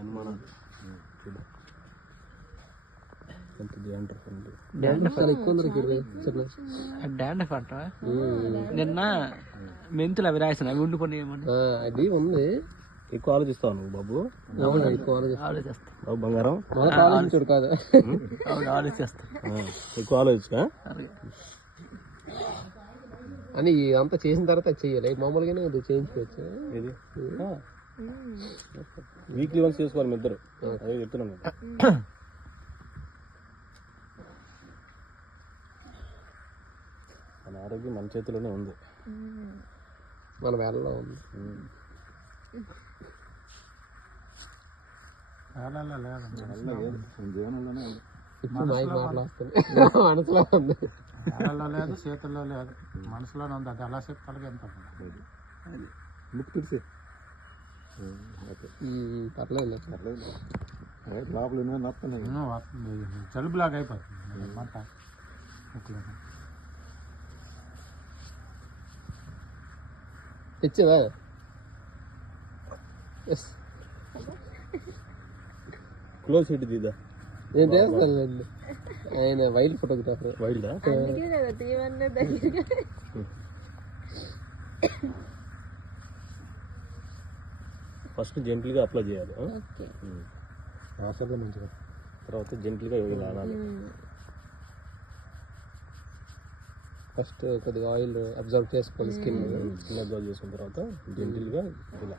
అనుమానాలు డాండ్రఫ్ అంట. నిన్న మెంతులు అవి రాసిన అవి ఉండిపోయి అది ఉంది. ఎక్కువ ఆలోచిస్తావు నువ్వు బాబు. ఆలోచిస్తా బాబు బంగారం ఆలోచించుడు కాదు, ఆలోచిస్తా ఎక్కువ ఆలోచించా అని అంతా చేసిన తర్వాత చెయ్యాలి. మామూలుగానే అది చేయించుకోవచ్చు. ఇది వీక్లీ వన్స్ చేసుకోవాలి మీ ఇద్దరు. అదే చెప్తున్నాను. మన ఆరోగ్యం మన చేతిలోనే ఉంది, మన వేళలో ఉంది. జీవనంలోనే ఇప్పుడు మనసులో ఉంది, వేళల్లో లేదు, చేతుల్లో లేదు, మనసులోనే ఉంది. అది అలా చెప్తాడు ఎంత ముక్కు పర్లేదు లోపల వస్తున్నాయి. జలుబులాగా అయిపోతుంది మంట ముక్కులో. తెచ్చావా? క్లోజ్ హిట్ దిదా నేను చేస్తాను. ఆయన వైల్డ్ ఫోటోగ్రాఫర్. వైల్డా? ఫస్ట్ జెంట్లీగా అప్లై చేయాలి. మంచిగా తర్వాత జెంట్లీగా ఆడాలి. ఫస్ట్ కొద్దిగా ఆయిల్ అబ్జర్వ్ చేసుకోవాలి. స్కిన్ అబ్జర్వ్ చేసుకున్న తర్వాత జెంటిల్గా ఇలా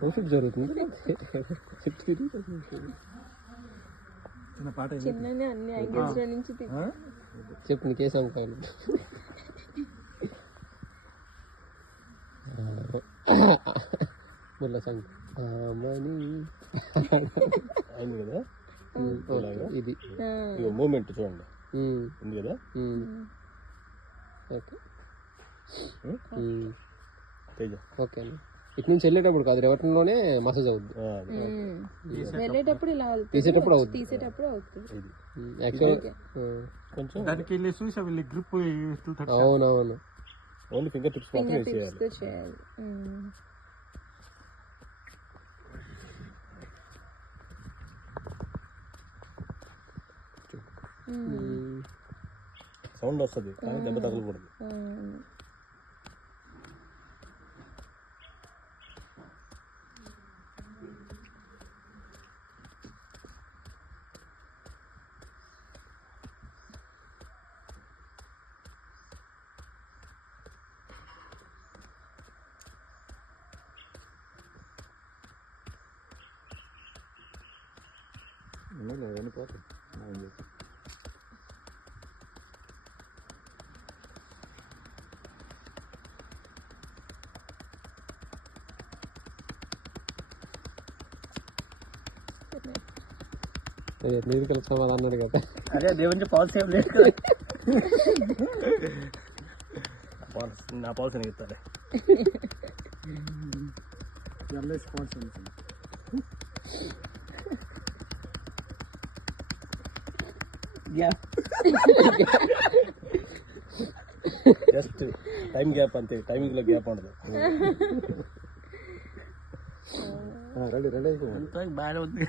ఫోటోషూట్ జరుగుతుంది. చెప్పు నీకే సంకాయలు. ముళ్ళ సంక అయింది కదా. ఇది మూమెంట్ చూడండి ఉంది కదా. ఓకే తేజ ఓకే అండి. ఇటు నుంచి వెళ్ళేటప్పుడు కాదు, రివర్టన్లోనే మసాజ్ అవుద్ది. వెళ్ళేటప్పుడు ఇలా తీసేటప్పుడు అవుద్ది. తీసేటప్పుడు అవుతుంది. యాక్చువల్గా కొంచెం దానికి వెళ్ళి చూసి వీళ్ళు గ్రిప్ అవునవును. ఓన్లీ ఫింగర్ టిప్స్ మాత్రమే చేయాలి. చేయాలి. సౌండ్ వస్తుంది కానీ దెబ్బ తగలకూడదు. నీరు కలిసి సమాధానం అన్నాడు కదా. అదే దేవునికి పాలసీ ఏం లేదు కదా. నా పాలసీ నేను ఇస్తాలే. జస్ట్ టైం గ్యాప్ అంతే, టైమింగ్ లో గ్యాప్ ఉండదు. రెడీ రెడీ బాగానే ఉంది.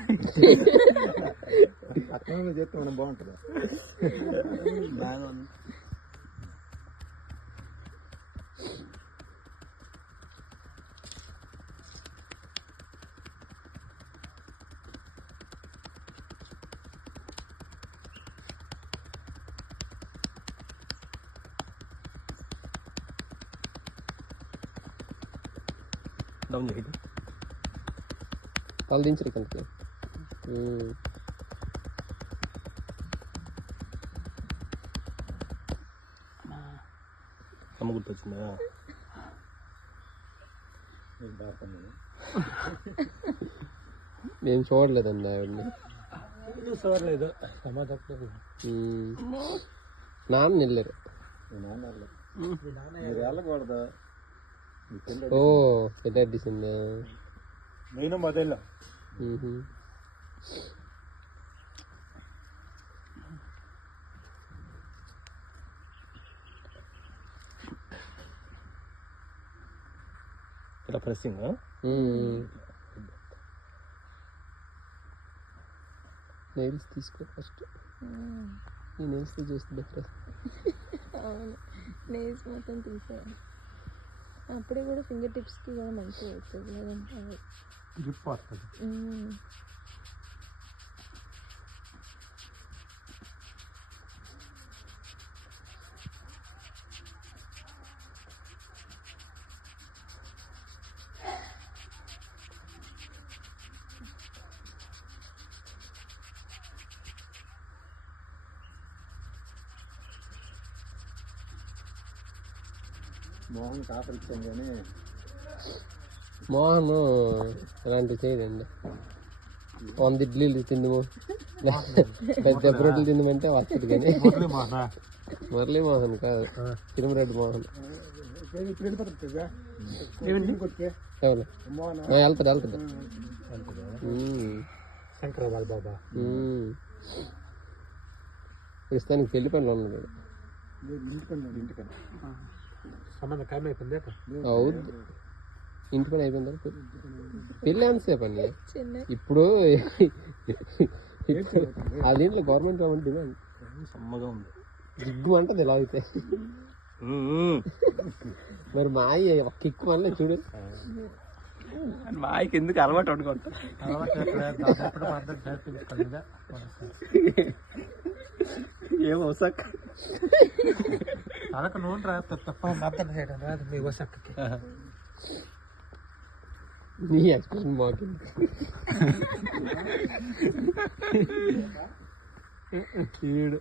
అర్థంలో చేస్తే మనం బాగుంటుంది. బాగా ఉంది. డౌన్ చేయండి. తల దించరు ఇక్కడికి. అమ్మ గుర్తొచ్చిందా? మేము చూడలేదండి ఆవిడని. ಸವರ್లేదు ಸಮಾಜಕ್ಕೆ నాన్న వెళ్ళారు. మీరు వెళ్ళకూడదు. ఓ పెద్ద తీసిందా? నేను మొదలు ఇలా ప్రెస్సింగ్. నెయిల్స్ తీసుకో ఫస్ట్. ఈ నెయిల్స్ చూస్తే బెటర్. అవును, నెయిల్స్ మొత్తం తీసేయాలి. అప్పుడే కూడా ఫింగర్ టిప్స్కి కూడా మంచిగా అవుతుంది, లేదంటే అవి గ్రిప్ వస్తుంది. మోహన్ కాఫర్ ఇచ్చాం కానీ మోహన్ అలాంటివి చేయడండి. 100 ఇడ్లీలు తిందుము, పెద్ద రొట్టెలు తిందమంటే వస్తుంది కానీ మురళీ మోహన్ కాదు, తిరుమరెడ్డి మోహన్. ఎవరు వెళ్తాడు శంకరాబాద్ బాబా ప్రస్తుతానికి పెళ్లి పనులు ఉన్నాడు. సంబంధం ఖాయం అయిపోయింది. అవుద్ది, ఇంటి పని అయిపోయిందా? పెళ్ళి ఎంతసేపు అండి ఇప్పుడు? అదేంట్లో గవర్నమెంట్ కాబట్టి డిమాండ్ సమ్మగా ఉంది. దిగ్గు అంటది ఇలా అయితే. మరి మా అయ్య ఒక కిక్కు వల్ల చూడు, మా ఆయనకి ఎందుకు అలవాటు అనుకుంటా. ఏం అవసరం ಅದಕ್ಕೆ ನೋಡ್ರ ತಪ್ಪ ಮಾತಾಡ್ತಾರೆ ಅದು మీ వసక్కకి నీ ఎక్స్ప్రెషన్ మాకు ఈడు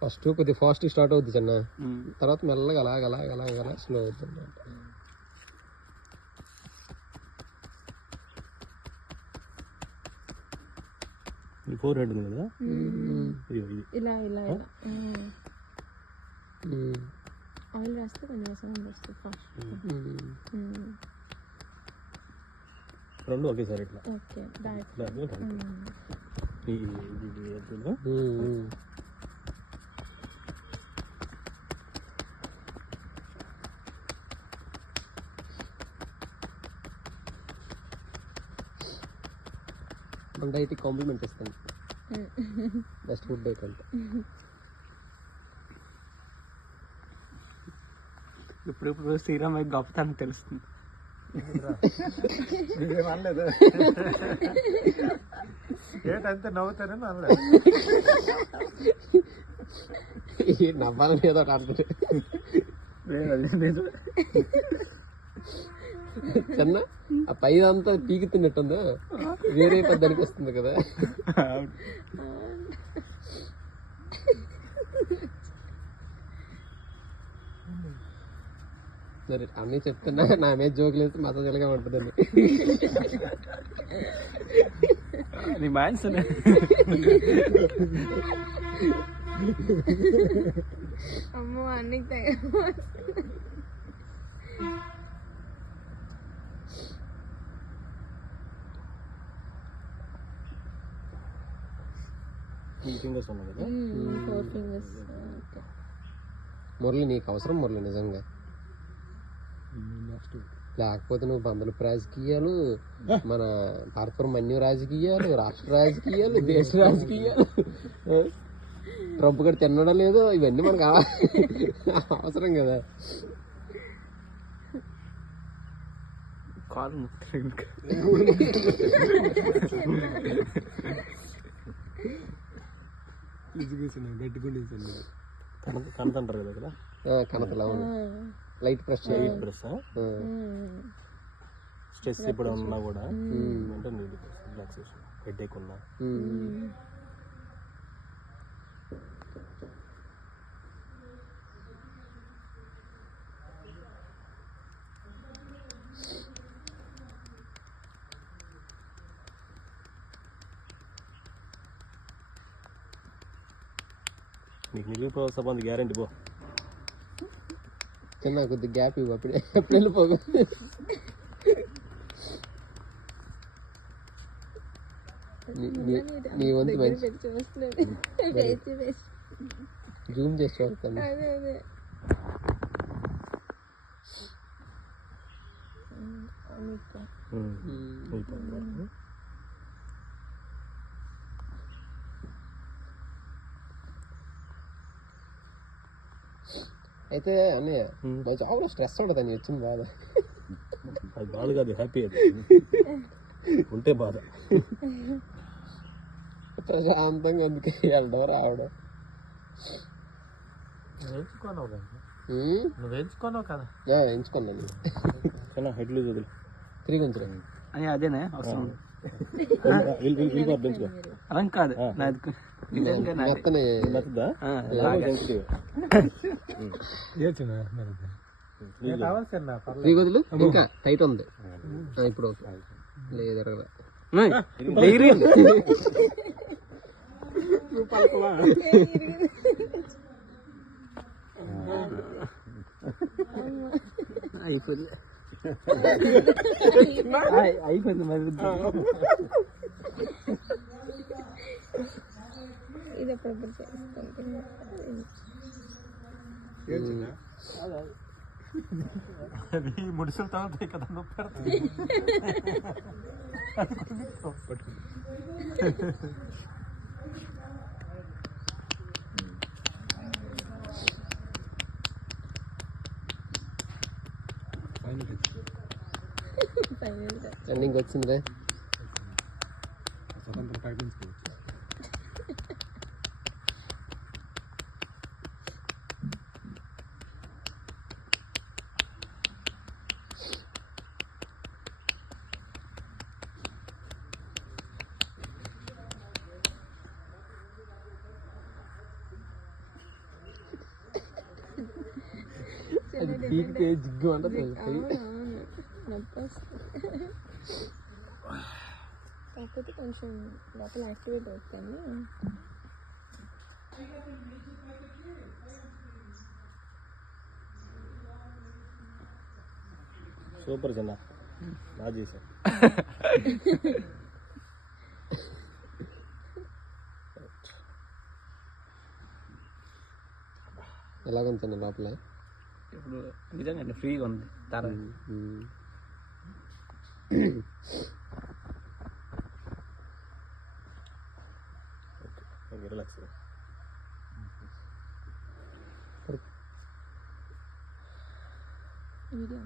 ఫస్ట్ కొద్దిగా ఫాస్ట్ స్టార్ట్ అవుద్ది చిన్న, తర్వాత మెల్లగా అలాగ స్లో అవుతుంది. ఫోర్ హెడ్ ఉంది కదా, ఇలా ఆయిల్ రాస్తే కొంచెం రసం వస్తుంది ఫాస్ట్. రెండు ఒకేసారి ఇట్లా. ఓకే, బ్యాక్ మన డైట్ కాంప్లిమెంట్ ఇస్తాను, బెస్ట్ ఫుడ్ డైట్ అంటే. ఇప్పుడు శ్రీరామ్ గొప్పతనం తెలుస్తుంది. అనలేదు ఏంటంటే నవ్వుతారని అనలేదు. నవ్వాలని ఏదో అంటారు చిన్న. ఆ పైదంతా పీకుతున్నట్టుందో వేరే పెద్ద అనిపిస్తుంది కదా. సరే అన్నీ చెప్తున్నా, నా మీద జోకులు వేస్తే మసాజలుగా ఉంటుందండి. నీ మైండ్స్ అమ్మో అన్ని ఫింగర్స్ ఉన్నాయి కదా, 4 ఫింగర్స్. మురళి నీకు అవసరం మురళి నిజంగా, లేకపోతే నువ్వు బంధువుల రాజకీయాలు, మన భారతపురం మన్యం రాజకీయాలు, రాష్ట్ర రాజకీయాలు, దేశ రాజకీయాలు, ట్రంప్ గడి తినడం లేదు, ఇవన్నీ మనకు అవసరం కదా. కాలు కనతంటారు కదా ఇక్కడ, కనతలా లైట్ ప్రెస్ ప్రెస్ స్ట్రెస్ ఇప్పుడు ఉన్నా కూడా అంటే రిలాక్సేషన్, హెడ్ ఏక్ ఉన్నా నీకు మిగిలిపోవాలి సంబంధం గ్యారంటీ పో. చిన్న కొద్ది గ్యాప్ ఇవ్వు, అప్పుడే అప్పుడు వెళ్ళిపోగు. నీ వంతు మంచి చూస్తున్నాడు వేసి వేసి. జూమ్ చేసి చూస్తాను. అదే అదే మీకు అయితే అన్నయ్య నా జాబ్లో స్ట్రెస్ ఉండదు అని వచ్చింది బాధ. అది బాధ కాదు, హ్యాపీ. అది ఉంటే బాధ. ప్రశాంతంగా అందుకే వెళ్ళడం రావడం. వేయించుకోలేవు కదా, నువ్వు వేయించుకోలేవు కదా. ఎంచుకున్నాను చిన్న హెడ్లు చదువు 3 కొంచెం అని అదేనే అవసరం పెంచుకో. అలా కాదు నాది మొత్తనే నచ్చుదా? సెన్సిటివ్. కావాల్సిన 3 గదులు ఇంకా టైట్ ఉంది ఇప్పుడు. ఓకే లేదు ఎరగదా. అయిపోయింది అయిపోయింది మరి. ఇది ఎప్పుడప్పుడు చేస్తాను. ముడిసలు తగ్గుతాయి కదా, నొప్పి. ఎండింగ్ వచ్చిందిలే. స్వతంత్ర ప్రకటించుకోవచ్చు. అది పీకితే జిగ్గు అంటే అవును నొప్పి వస్తుంది. కాకపోతే కొంచెం లోపల యాక్టివేట్ అవుతాను. సూపర్ చిన్న, బాగా చేసావు. ఎలాగుంటుంది లోపల? ఇప్పుడు నిజంగా ఫ్రీగా ఉంది తర. రిలాక్స్. వీడియో